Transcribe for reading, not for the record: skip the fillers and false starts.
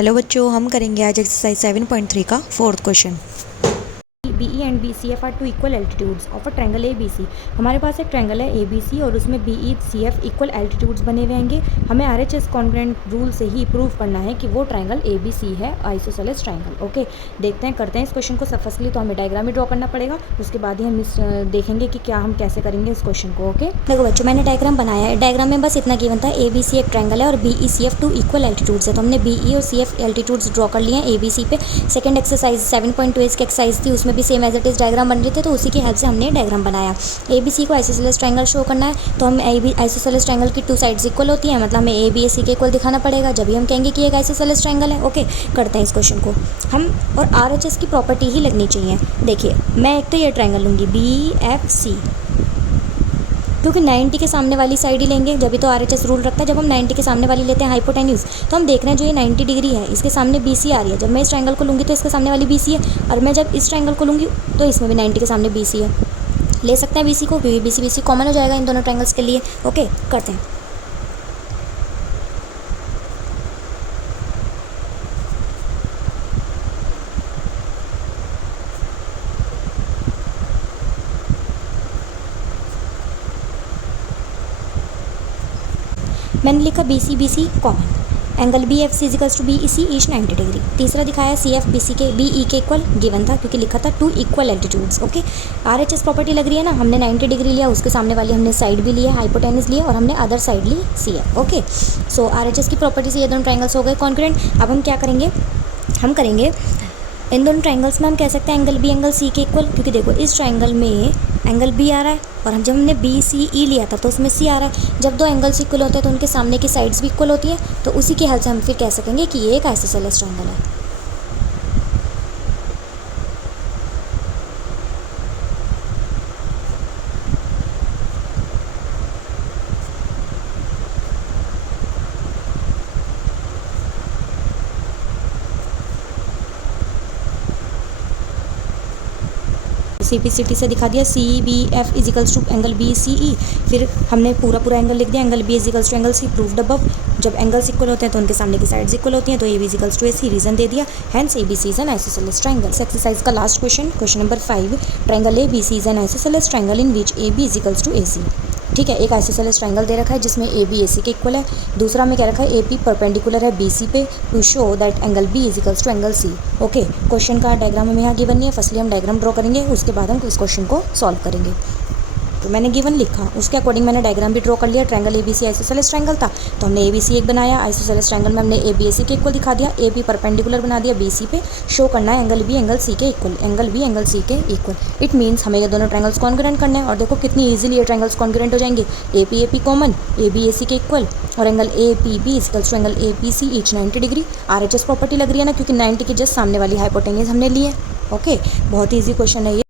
Hello बच्चों, हम करेंगे आज एक्सरसाइज 7.3 का fourth question. BE and BCF are two equal altitudes of a triangle ABC। हमारे पास एक ट्रायंगल है ABC और उसमें BE CF इक्वल एल्टीट्यूड्स बने हुए होंगे। हमें RHS कॉन्ग्रुएंट रूल से ही प्रूव करना है कि वो ट्रायंगल ABC है, आइसोसेलेस ट्रायंगल। ओके, देखते हैं, करते हैं इस क्वेश्चन को। फर्स्टली तो हमें डायग्राम ही ड्रॉ करना पड़ेगा, उसके बाद ही हम देखेंगे कि क्या हम कैसे करेंगे इस क्वेश्चन को। ओके, देखो बच्चों, मैंने डायग्राम बनाया है। डायग्राम में बस इतना गिवन था, ABC एक ट्रायंगल है और BE CF two equal altitudes है। तो हमने BE और CF एल्टीट्यूड्स ड्रॉ कर लिए हैं ABC पे। सेकंड एक्सरसाइज 7.2 की एक्सरसाइज थी, उसमें भी same as it is diagram बन रहे थे, तो उसी की हेल्प से हमने डायग्राम बनाया। ABC को आइसोसेलेस ट्रायंगल शो करना है, तो हम आइसोसेलेस ट्रायंगल की टू साइड्स इक्वल होती हैं, मतलब हमें ABAC के इक्वल दिखाना पड़ेगा, जब भी हम कहेंगे कि एक आइसोसेलेस ट्रायंगल है। ओके, करते हैं इस क्वेश्चन को हम। और RHS की प्रॉपर्टी ही लगनी चाहिए। देखिए, मैं एक तो ये ट्रायंगल लूँगी BFC, क्योंकि 90 के सामने वाली साइड ही लेंगे, जब भी तो RHS रूल रखता है। जब हम 90 के सामने वाली लेते हैं हाइपोटेन्यूज, तो हम देख रहे हैं जो ये 90 डिग्री है, इसके सामने BC आ रही है। जब मैं इस ट्रायंगल को लूँगी तो इसके सामने वाली BC है, और मैं जब इस ट्रायंगल को लूँगी तो इसमें भी 90 के सामने BC है। ले सकते हैं BC को, क्योंकि BC कॉमन हो जाएगा इन दोनों ट्रायंगल्स के लिए। ओके, करते हैं। मैंने लिखा BC common, angle BFC equals to BEC each 90 degree. तीसरा दिखाया CF BC के BE के इक्वल गिवन था, क्योंकि लिखा था two equal altitudes. Okay, RHS property लग रही है ना, हमने 90 डिग्री लिया, उसके सामने वाली हमने साइड भी लिया, हाइपोटेन्यूज लिया, और हमने अदर साइड ली CF। ओके, सो RHS की प्रॉपर्टी से ये दोनों ट्रायंगल्स हो गए कॉन्ग्रुएंट। अब हम क्या करेंगे, हम करेंगे इन दोनों ट्रायंगल्स में हम कह सकते हैं एंगल B एंगल C के इक्वल, क्योंकि देखो इस ट्रायंगल में एंगल B आ रहा है, और हम जब हमने BCE लिया था तो उसमें C आ रहा है। जब दो एंगल्स इक्वल होते हैं तो उनके सामने की साइड्स भी इक्वल होती है, तो उसी की हेल्प से हम फिर कह सकेंगे कि ये एक आइसोसेलेस ट्रायंगल है। CPCT से दिखा दिया CBF equals to angle BCE। फिर हमने पूरा एंगल लिख दिया, angle B equals to angle C, proved above. जब एंगल्स इक्वल होते हैं तो उनके सामने की साइड्स इक्वल होती हैं, तो AB is equals to AC reason दे दिया, hence ABC is an isosceles triangle. Exercise का last question number 5, triangle ABC is an isosceles triangle in which AB is equals to AC। ठीक है, एक आइसोसेलेस ट्रायंगल दे रखा है जिसमें AB AC के इक्वल है। दूसरा में क्या रखा है, AP परपेंडिकुलर है BC पे, to show that angle B equals to angle C। Okay, question का डायग्राम हमें यहाँ गिवन नहीं है, फर्स्टली हम डायग्राम ड्रॉ करेंगे, उसके बाद हम इस क्वेश्चन को सॉल्व करेंगे। तो मैंने गिवन लिखा, उसके अकॉर्डिंग मैंने डायग्राम भी ड्रॉ कर लिया। ट्रायंगल ABC आइसोसेलेस ट्रायंगल था, तो हमने ABC एक बनाया। आइसोसेलेस ट्रायंगल में हमने ABAC के इक्वल दिखा दिया, AB परपेंडिकुलर बना दिया BC पे, शो करना है एंगल B एंगल C के equal, angle B angle C के इक्वल। इट मीन्स हमें ये दोनों ट्रायंगल्स कॉन्ग्रुएंट करने हैं, और देखो कितनी ईजिली ये ट्रायंगल्स कॉन्ग्रुएंट हो जाएंगे। AP कॉमन, ABAC के इक्वल, और angle APB equals to angle APC each 90 degree. RHS property लग रही है ना, क्योंकि 90 के जस्ट सामने वाली हाइपोटेन्यूज हमने ली है। ओके, बहुत ईजी क्वेश्चन है ये।